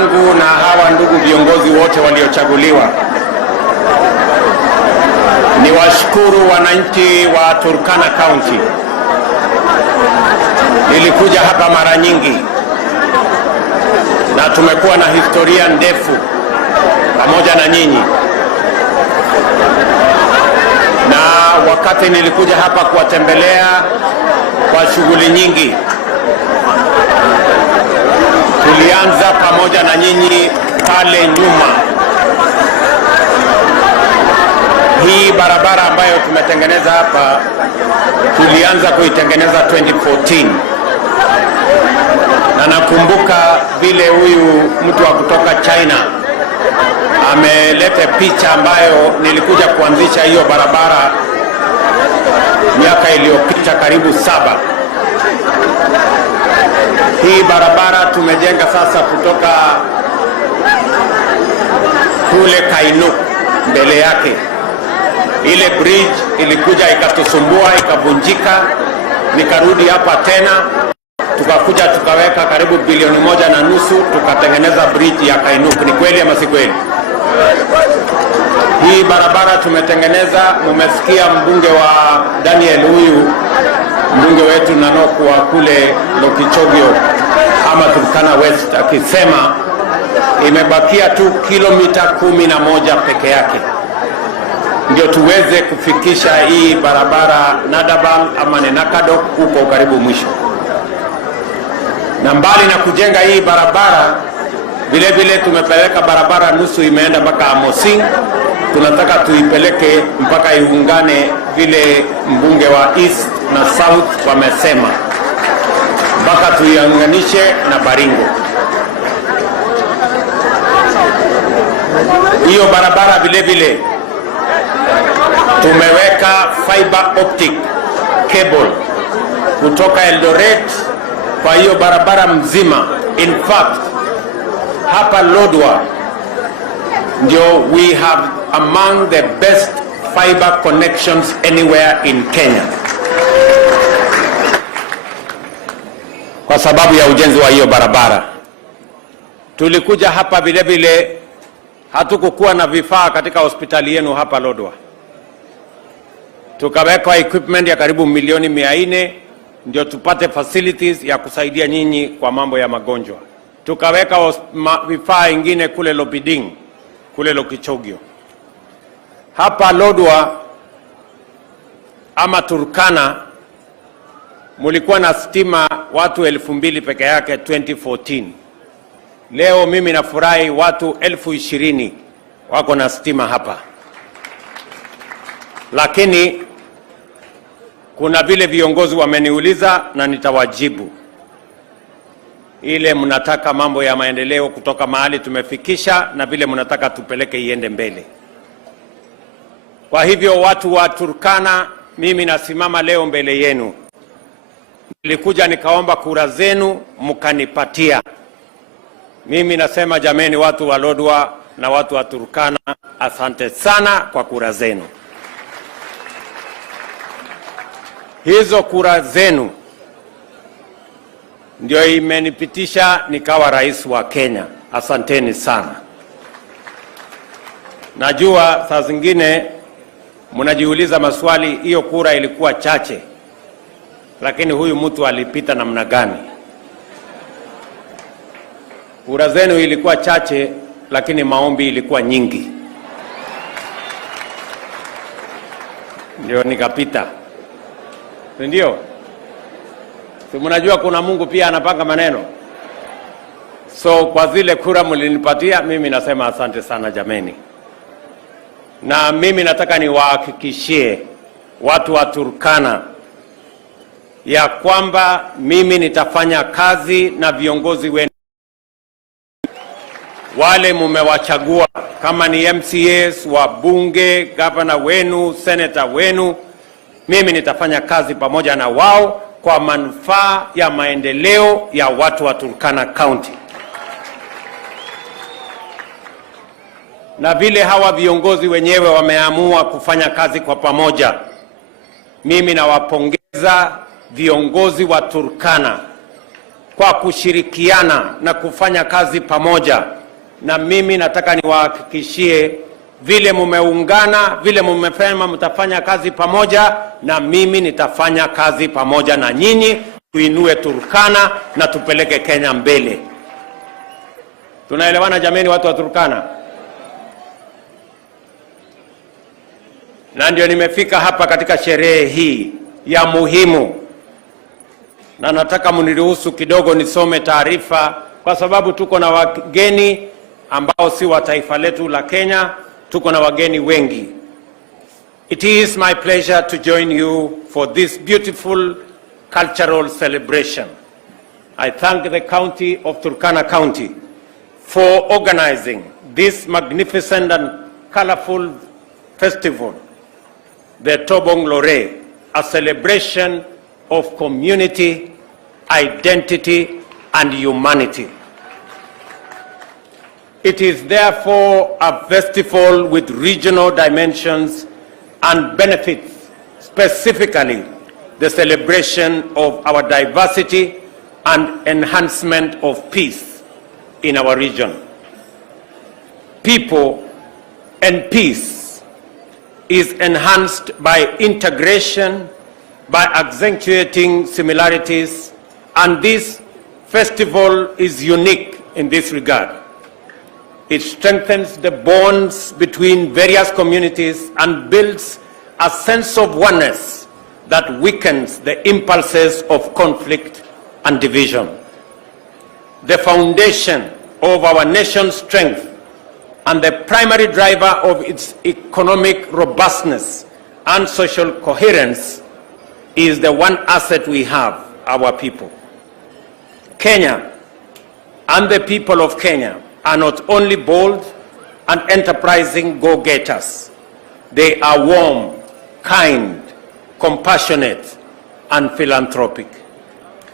yangu na hawa ndugu viongozi wote waliochaguliwa, ni washukuru wananchi wa Turkana County. Nilikuja hapa mara nyingi na tumekuwa na historia ndefu pamoja na nyinyi, na wakati nilikuja hapa kuwatembelea kwa shughuli nyingi, tulianza pamoja na nyinyi pale nyuma. Hii barabara ambayo tumetengeneza hapa tulianza kuitengeneza 2014, na nakumbuka vile huyu mtu wa kutoka China ameleta picha ambayo nilikuja kuanzisha hiyo barabara miaka iliyopita karibu 7. Hii barabara tumejenga sasa kutoka kule Kainuk mbele yake. Ile bridge ilikuja ikatusumbua, ikavunjika, nikarudi hapa tena, tukakuja tukaweka karibu bilioni 1.5 tukatengeneza bridge ya Kainuk. Ni kweli ama si kweli? Hii barabara tumetengeneza, mumesikia mbunge wa Daniel, huyu mbunge wetu Nanoku wa kule Lokichogio ama Turkana West, akisema imebakia tu kilomita 11 peke yake ndio tuweze kufikisha hii barabara Nadabal ama Nenakadok huko karibu mwisho. Na mbali na kujenga hii barabara, vile vile tumepeleka barabara nusu imeenda mpaka Amosing. Tunataka tuipeleke mpaka iungane vile mbunge wa East na South wamesema, mpaka tuiunganishe na Baringo. Hiyo barabara vile vile tumeweka fiber optic cable kutoka Eldoret kwa hiyo barabara mzima. In fact, hapa Lodwar ndio we have among the best fiber connections anywhere in Kenya, kwa sababu ya ujenzi wa hiyo barabara. Tulikuja hapa vile vile, hatukukuwa na vifaa katika hospitali yenu hapa Lodwar. Tukaweka equipment ya karibu milioni 400 ndio tupate facilities ya kusaidia nyinyi kwa mambo ya magonjwa. Tukaweka vifaa ingine kule Lopiding, kule Lokichogio. Hapa Lodwar ama Turkana mulikuwa na stima watu 2,000 peke yake 2014. Leo mimi nafurahi watu 20,000 wako na stima hapa. Lakini kuna vile viongozi wameniuliza na nitawajibu. Ile mnataka mambo ya maendeleo kutoka mahali tumefikisha na vile mnataka tupeleke iende mbele. Kwa hivyo watu wa Turkana, mimi nasimama leo mbele yenu. Nilikuja nikaomba kura zenu, mkanipatia. Mimi nasema jameni, watu wa Lodwar na watu wa Turkana, asante sana kwa kura zenu. Hizo kura zenu ndio imenipitisha nikawa rais wa Kenya. Asanteni sana. Najua saa zingine mnajiuliza maswali, hiyo kura ilikuwa chache, lakini huyu mtu alipita namna gani? Kura zenu ilikuwa chache, lakini maombi ilikuwa nyingi, ndio nikapita. Ndio? Si mnajua kuna Mungu pia anapanga maneno. So kwa zile kura mlinipatia, mimi nasema asante sana jameni. Na mimi nataka niwahakikishie watu wa Turkana ya kwamba mimi nitafanya kazi na viongozi wenu wale mumewachagua, kama ni MCAs, wabunge, gavana wenu, senator wenu. Mimi nitafanya kazi pamoja na wao kwa manufaa ya maendeleo ya watu wa Turkana County. Na vile hawa viongozi wenyewe wameamua kufanya kazi kwa pamoja, mimi nawapongeza viongozi wa Turkana kwa kushirikiana na kufanya kazi pamoja, na mimi nataka niwahakikishie vile mumeungana, vile mumesema mtafanya kazi pamoja, na mimi nitafanya kazi pamoja na nyinyi, tuinue Turkana na tupeleke Kenya mbele. Tunaelewana jameni, watu wa Turkana? Na ndio nimefika hapa katika sherehe hii ya muhimu, na nataka mniruhusu kidogo nisome taarifa, kwa sababu tuko na wageni ambao si wa taifa letu la Kenya. Tuko na wageni wengi. It is my pleasure to join you for this beautiful cultural celebration. I thank the county of Turkana County for organizing this magnificent and colorful festival, the Tobong Lore, a celebration of community, identity, and humanity. It is therefore a festival with regional dimensions and benefits, specifically the celebration of our diversity and enhancement of peace in our region. People and peace is enhanced by integration, by accentuating similarities, and this festival is unique in this regard. It strengthens the bonds between various communities and builds a sense of oneness that weakens the impulses of conflict and division. The foundation of our nation's strength and the primary driver of its economic robustness and social coherence is the one asset we have, our people. Kenya and the people of Kenya are not only bold and enterprising go-getters, they are warm, kind, compassionate, and philanthropic.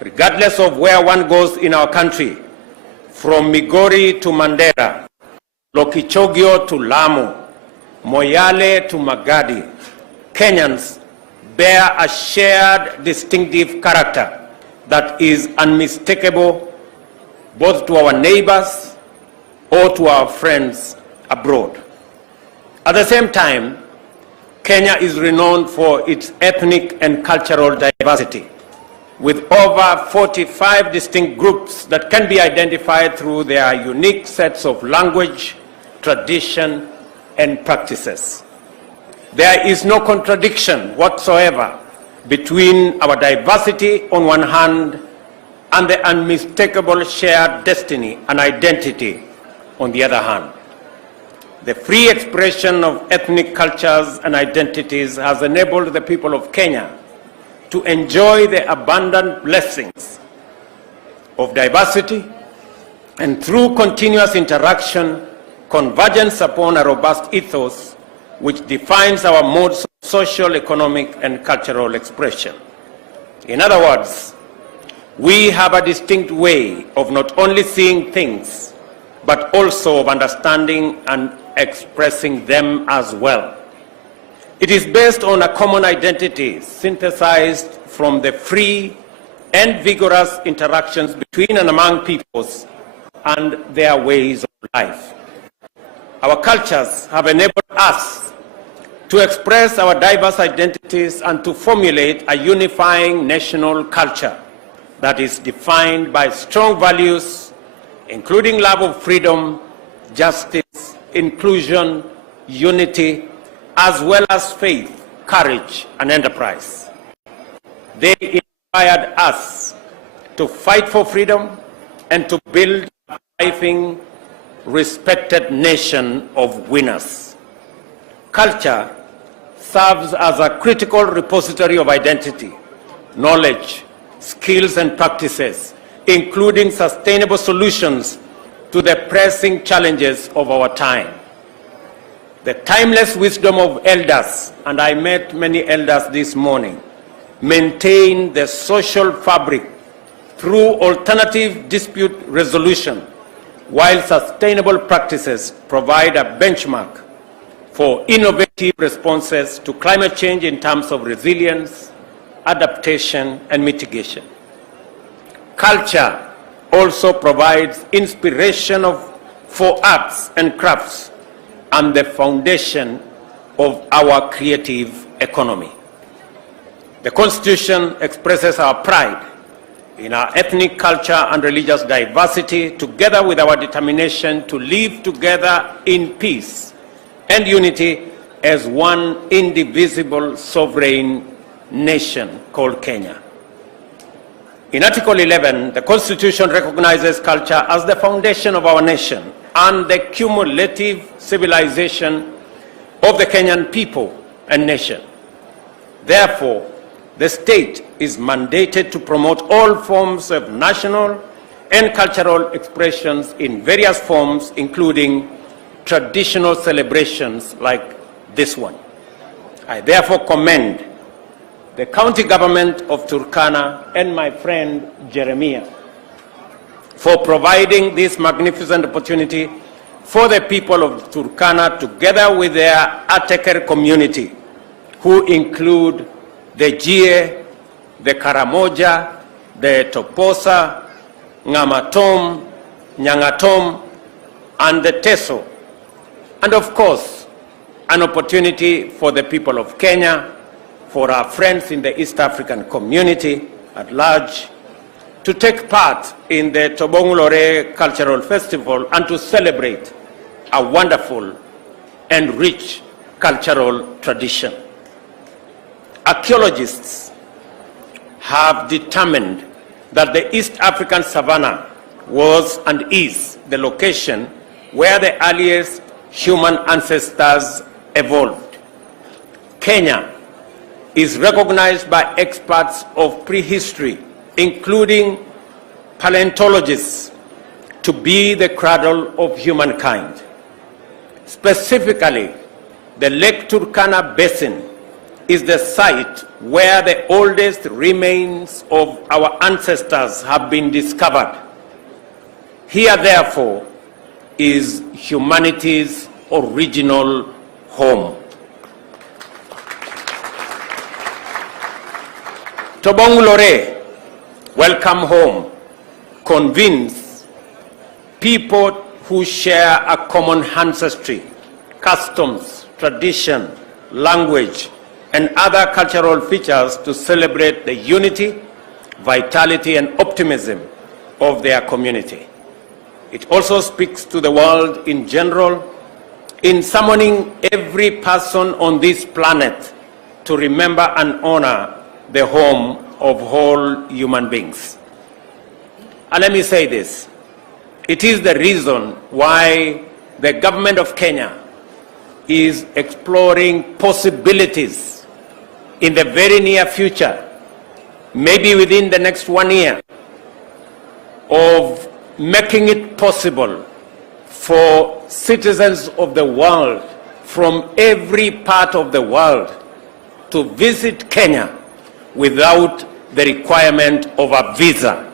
Regardless of where one goes in our country, from Migori to Mandera, Lokichogio to Lamu, Moyale to Magadi, Kenyans bear a shared distinctive character that is unmistakable both to our neighbors or to our friends abroad. At the same time, Kenya is renowned for its ethnic and cultural diversity, with over 45 distinct groups that can be identified through their unique sets of language, tradition, and practices. There is no contradiction whatsoever between our diversity on one hand and the unmistakable shared destiny and identity on the other hand. The free expression of ethnic cultures and identities has enabled the people of Kenya to enjoy the abundant blessings of diversity, and through continuous interaction, convergence upon a robust ethos which defines our modes of social, economic, and cultural expression. In other words, we have a distinct way of not only seeing things, but also of understanding and expressing them as well. It is based on a common identity synthesized from the free and vigorous interactions between and among peoples and their ways of life. Our cultures have enabled us to express our diverse identities and to formulate a unifying national culture that is defined by strong values, including love of freedom, justice, inclusion, unity, as well as faith, courage, and enterprise. They inspired us to fight for freedom and to build a thriving, respected nation of winners. Culture serves as a critical repository of identity, knowledge, skills, and practices, including sustainable solutions to the pressing challenges of our time. The timeless wisdom of elders, and I met many elders this morning, maintain the social fabric through alternative dispute resolution, while sustainable practices provide a benchmark for innovative responses to climate change in terms of resilience, adaptation, and mitigation. Culture also provides inspiration for arts and crafts and the foundation of our creative economy. The Constitution expresses our pride in our ethnic, culture, and religious diversity, together with our determination to live together in peace and unity as one indivisible sovereign nation called Kenya. In Article 11, the Constitution recognizes culture as the foundation of our nation and the cumulative civilization of the Kenyan people and nation. Therefore, the state is mandated to promote all forms of national and cultural expressions in various forms, including traditional celebrations like this one. I therefore commend the county government of Turkana and my friend Jeremiah for providing this magnificent opportunity for the people of Turkana, together with their Ateker community, who include the Jie, the Karamoja, the Toposa, Ngamatom, Nyangatom, and the Teso. And of course, an opportunity for the people of Kenya, for our friends in the East African community at large, to take part in the Tobongulore Cultural Festival and to celebrate a wonderful and rich cultural tradition. Archaeologists have determined that the East African savanna was and is the location where the earliest human ancestors evolved. Kenya is recognized by experts of prehistory, including paleontologists, to be the cradle of humankind. Specifically, the Lake Turkana Basin is the site where the oldest remains of our ancestors have been discovered. Here, therefore, is humanity's original home. Tobongulore, welcome home, convenes people who share a common ancestry, customs, tradition, language, and other cultural features to celebrate the unity, vitality, and optimism of their community. It also speaks to the world in general in summoning every person on this planet to remember and honor the home of all human beings. And let me say this. It is the reason why the government of Kenya is exploring possibilities in the very near future, maybe within the next 1 year, of making it possible for citizens of the world from every part of the world to visit Kenya without the requirement of a visa,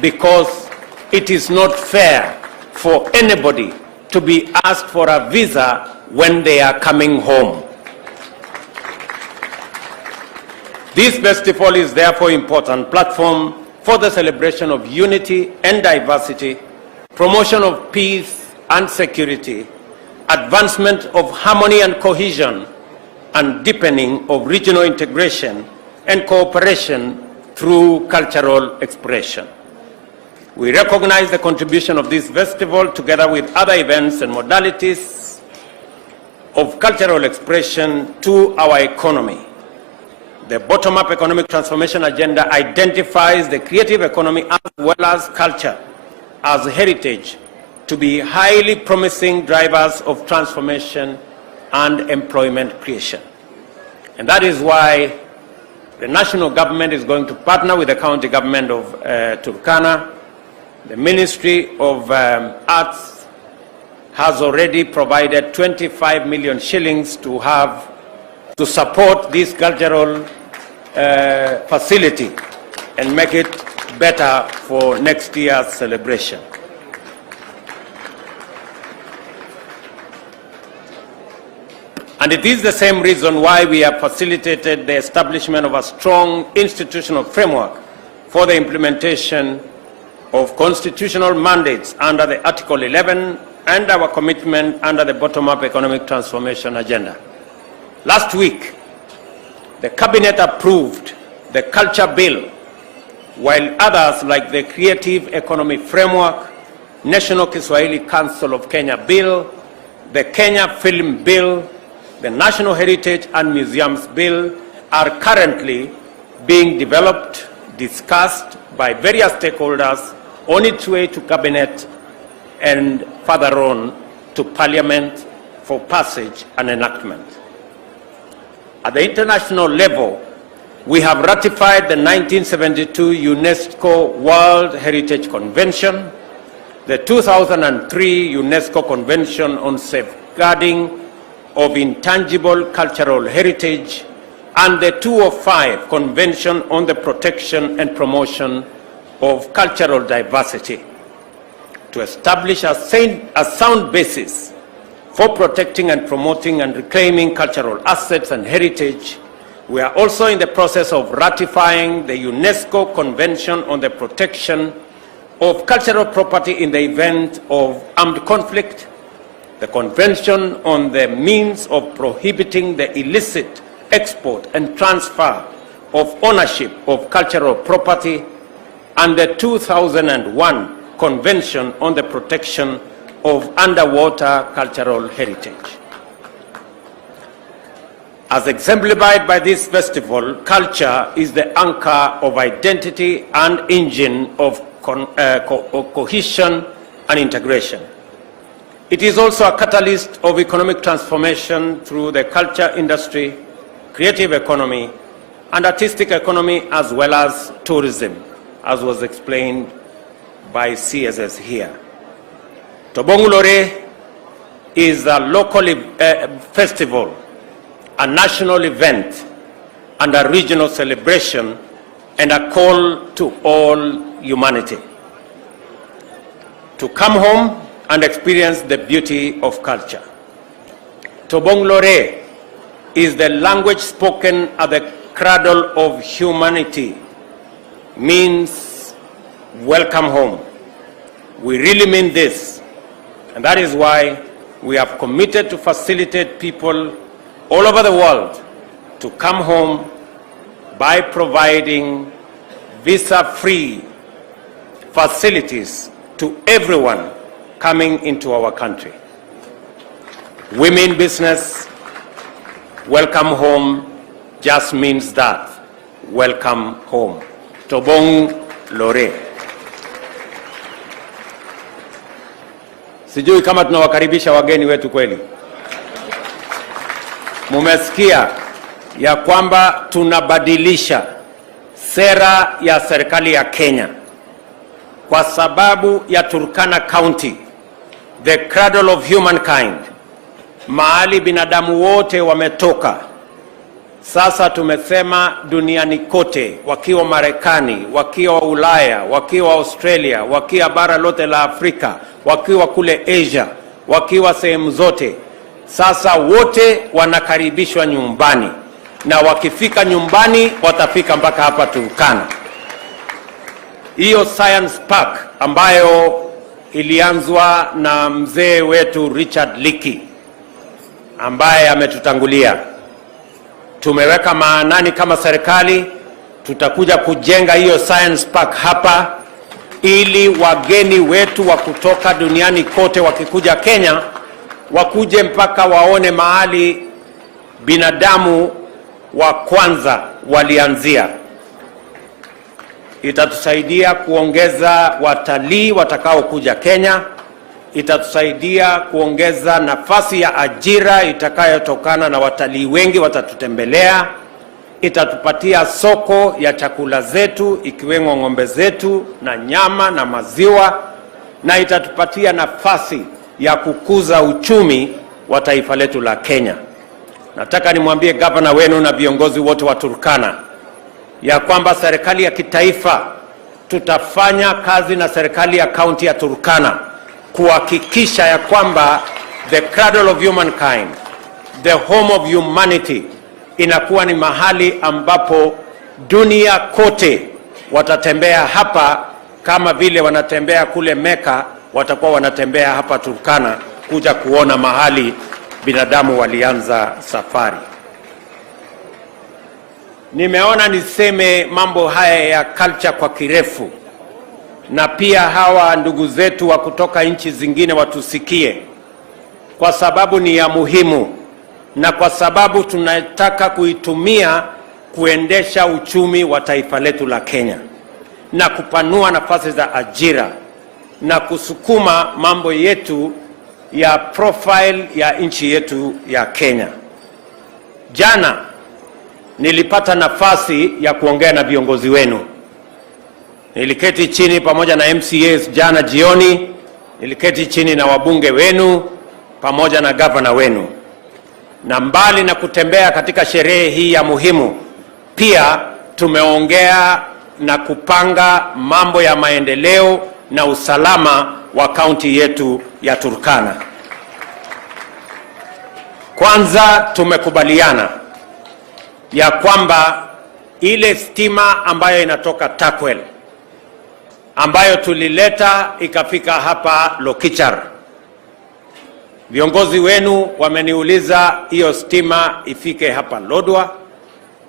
because it is not fair for anybody to be asked for a visa when they are coming home. This festival is therefore an important platform for the celebration of unity and diversity, promotion of peace and security, advancement of harmony and cohesion, and deepening of regional integration and cooperation through cultural expression. We recognize the contribution of this festival, together with other events and modalities of cultural expression, to our economy. The bottom-up economic transformation agenda identifies the creative economy as well as culture as heritage to be highly promising drivers of transformation and employment creation. And that is why the national government is going to partner with the county government of Turkana. The Ministry of Arts has already provided 25 million shillings to support this cultural facility and make it better for next year's celebration. And it is the same reason why we have facilitated the establishment of a strong institutional framework for the implementation of constitutional mandates under the Article 11 and our commitment under the bottom-up economic transformation agenda. Last week, the Cabinet approved the Culture Bill, while others like the Creative Economy Framework, National Kiswahili Council of Kenya Bill, the Kenya Film Bill, the National Heritage and Museums Bill are currently being developed, discussed by various stakeholders on its way to Cabinet and further on to Parliament for passage and enactment. At the international level, we have ratified the 1972 UNESCO World Heritage Convention, the 2003 UNESCO Convention on Safeguarding of Intangible Cultural Heritage, and the 2005 Convention on the Protection and Promotion of Cultural Diversity, to establish a sound basis for protecting and promoting and reclaiming cultural assets and heritage. We are also in the process of ratifying the UNESCO Convention on the Protection of Cultural Property in the event of armed conflict, the Convention on the means of prohibiting the illicit export and transfer of ownership of cultural property, and the 2001 Convention on the Protection of Underwater Cultural Heritage. As exemplified by this festival, culture is the anchor of identity and engine of cohesion and integration. It is also a catalyst of economic transformation through the culture industry, creative economy, and artistic economy, as well as tourism, as was explained by CSS here. Tobongulore is a local festival, a national event, and a regional celebration, and a call to all humanity to come home and experience the beauty of culture. Tobongulore is the language spoken at the cradle of humanity, means welcome home. We really mean this, and that is why we have committed to facilitate people all over the world to come home by providing visa-free facilities to everyone coming into our country. We mean business. Welcome home just means that. Welcome home. Tobong Lore. Sijui kama tunawakaribisha wageni wetu kweli. Mumesikia ya kwamba tunabadilisha sera ya serikali ya Kenya kwa sababu ya Turkana County, the cradle of humankind, mahali binadamu wote wametoka. Sasa tumesema duniani kote, wakiwa Marekani, wakiwa Ulaya, wakiwa Australia, wakiwa bara lote la Afrika, wakiwa kule Asia, wakiwa sehemu zote, sasa wote wanakaribishwa nyumbani, na wakifika nyumbani watafika mpaka hapa Turkana. Hiyo Science Park ambayo ilianzwa na mzee wetu Richard Leakey ambaye ametutangulia, tumeweka maanani kama serikali, tutakuja kujenga hiyo Science Park hapa ili wageni wetu wa kutoka duniani kote wakikuja Kenya wakuje mpaka waone mahali binadamu wa kwanza walianzia. Itatusaidia kuongeza watalii watakao kuja Kenya, itatusaidia kuongeza nafasi ya ajira itakayotokana na watalii wengi watatutembelea, itatupatia soko ya chakula zetu ikiwemo ng'ombe zetu na nyama na maziwa, na itatupatia nafasi ya kukuza uchumi wa taifa letu la Kenya. Nataka nimwambie gavana wenu na viongozi wote wa Turkana ya kwamba serikali ya kitaifa tutafanya kazi na serikali ya kaunti ya Turkana kuhakikisha ya kwamba the cradle of humankind, the home of humanity, inakuwa ni mahali ambapo dunia kote watatembea hapa kama vile wanatembea kule Meka, watakuwa wanatembea hapa Turkana kuja kuona mahali binadamu walianza safari. Nimeona niseme mambo haya ya culture kwa kirefu, na pia hawa ndugu zetu wa kutoka nchi zingine watusikie, kwa sababu ni ya muhimu na kwa sababu tunataka kuitumia kuendesha uchumi wa taifa letu la Kenya na kupanua nafasi za ajira na kusukuma mambo yetu ya profile ya nchi yetu ya Kenya. Jana nilipata nafasi ya kuongea na viongozi wenu. Niliketi chini pamoja na MCAs jana jioni, niliketi chini na wabunge wenu pamoja na gavana wenu. Na mbali na kutembea katika sherehe hii ya muhimu, pia tumeongea na kupanga mambo ya maendeleo na usalama wa kaunti yetu ya Turkana. Kwanza tumekubaliana ya kwamba ile stima ambayo inatoka Takwel, ambayo tulileta ikafika hapa Lokichar, viongozi wenu wameniuliza hiyo stima ifike hapa Lodwa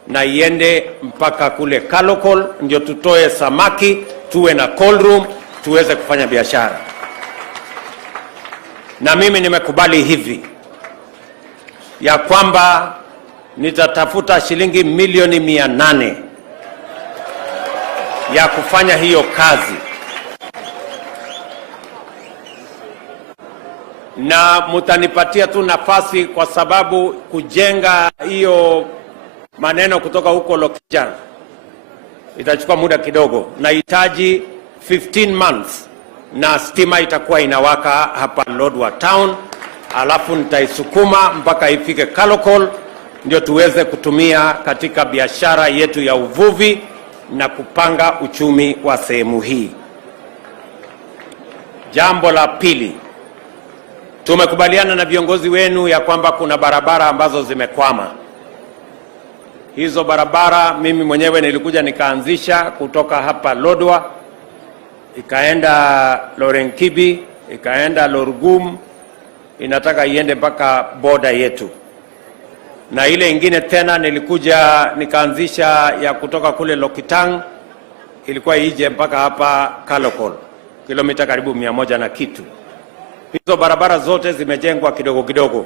na iende mpaka kule Kalokol, ndio tutoe samaki, tuwe na cold room, tuweze kufanya biashara. Na mimi nimekubali hivi ya kwamba nitatafuta shilingi milioni 800 ya kufanya hiyo kazi, na mutanipatia tu nafasi, kwa sababu kujenga hiyo maneno kutoka huko Lokichar itachukua muda kidogo. Nahitaji 15 months na stima itakuwa inawaka hapa Lodwar town, alafu nitaisukuma mpaka ifike Kalokol, ndio tuweze kutumia katika biashara yetu ya uvuvi na kupanga uchumi wa sehemu hii. Jambo la pili, tumekubaliana na viongozi wenu ya kwamba kuna barabara ambazo zimekwama. Hizo barabara mimi mwenyewe nilikuja nikaanzisha kutoka hapa Lodwar, ikaenda Lorenkibi, ikaenda Lorgum, inataka iende mpaka boda yetu. Na ile ingine tena nilikuja nikaanzisha ya kutoka kule Lokitang, ilikuwa ije mpaka hapa Kalokol, kilomita karibu 100 na kitu. Hizo barabara zote zimejengwa kidogo kidogo.